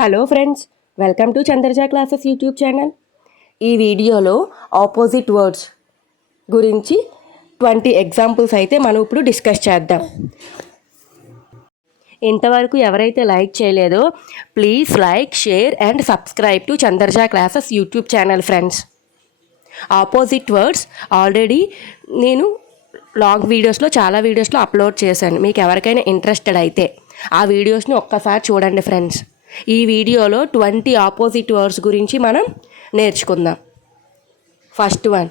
Hello friends, welcome to Chandraja classes YouTube channel. ఈ వీడియోలో opposite words గురించి 20 ఎగ్జాంపుల్స్ అయితే మనం ఇప్పుడు డిస్కస్ చేద్దాం. ఇంతవరకు ఎవరైతే లైక్ చేయలేదో please like, share and subscribe to Chandraja classes YouTube channel friends. Opposite words already నేను లాంగ్ వీడియోస్లో చాలా వీడియోస్లో అప్లోడ్ చేశాను. మీకు ఎవరికైనా ఇంట్రెస్టెడ్ అయితే ఆ వీడియోస్ని ఒక్కసారి చూడండి ఫ్రెండ్స్. ఈ వీడియోలో 20 ఆపోజిట్ వర్డ్స్ గురించి మనం నేర్చుకుందాం. First one,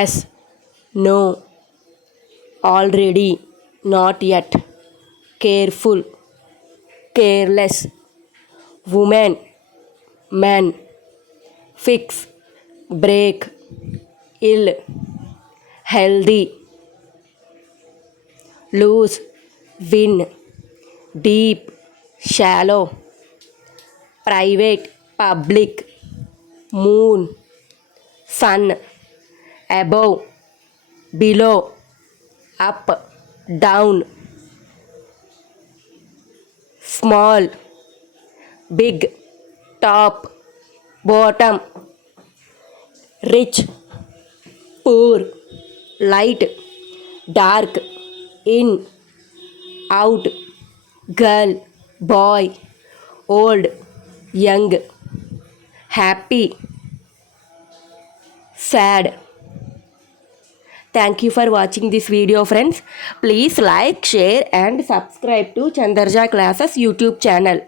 yes, no, already, not yet, careful, careless, women, men, fix, break, ill, healthy, lose, win, deep, shallow, private, public, moon, sun, above, below, up, down, small, big, top, bottom, rich, poor, light, dark, in, out, girl, boy, old, young, happy, sad. Thank you for watching this video friends. Please like, share and subscribe to Chandarja Classes YouTube channel.